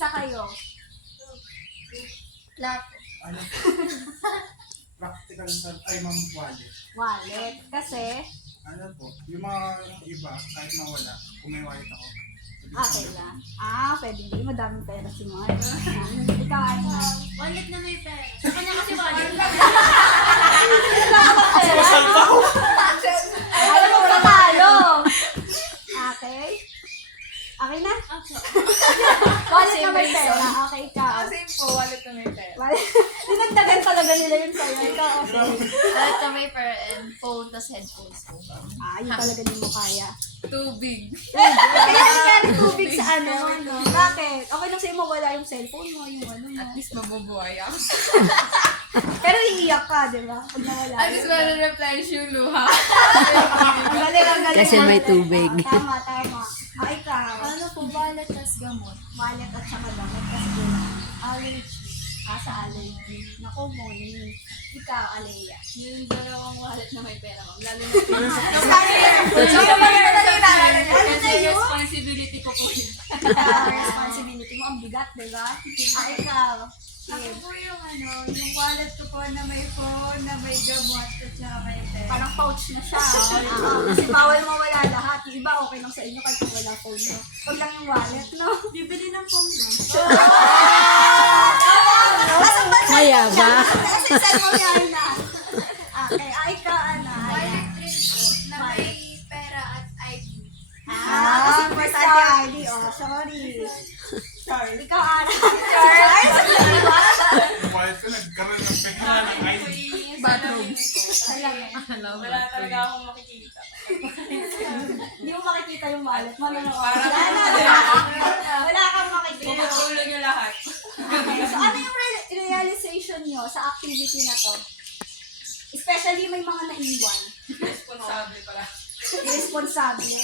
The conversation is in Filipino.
mag-isa kayo? Lahat. Ano po? Practical sa, ay ma'am, wallet. Wallet. Kasi, Ano po, yung mga iba, kahit mawala, kung may wallet ako. okay lang. Pwede hindi. Madaming pera si Mark. Ikaw, ano? Wallet na may pera. Sa kanya kasi wallet. Ayaw mo patalo. Okay? Okay na? Wallet na may pera. Okay, ikaw. Same po, wallet na may pera. Wallet. Dinagdagan talaga nila yun sa'yo. Ikaw, okay. Wallet na may pera and phone, tas headphones ko. Yun talaga din mo kaya. Tubig. Kaya nangyari tubig sa ano. Bakit? Okay lang sa'yo mawala yung cellphone mo, yung ano mo. At least mabubuhay ako. Pero iiyak ka, di ba? Pag nawala. At least ma-replenish yung luha. Ang galing, ang galing. Kasi may tubig. Tama, tama. Ikaw. Ano po, wallet tas gamot. Wallet at saka gamot kasi allergy. Sa allergy. Naku, Moni. Ikaw, Alea. Yung dalawang wallet na may pera ko. Lalo na Kasi responsibility ko po yun. responsibility mo, ang bigat, di ba? Ikaw. Ako po yung yung wallet ko po na may phone, na may gamot, at saka may pera. Parang pouch na siya. Kasi bawal mawala lahat. Yung iba okay lang sa inyo kahit wala phone mo. Huwag lang yung wallet, no? Bibili ng phone na. Kaya ba? Kasi cellphone niya na. Okay, ikaw, Ana. Wallet rin po, na may pera at ID. Kasi importante ID. Sorry. Sorry. Ikaw, Ana. Sorry. Yung wallet ko, nagkaroon ng pera ng ID. Bathroom. Wala talaga akong makikita. Hindi mo makikita yung wallet mo. Wala kang makikita. Pumutulog yung lahat. Okay. So, ano yung realization nyo sa activity na to? Especially may mga naiwan. Responsable pala. Irresponsable.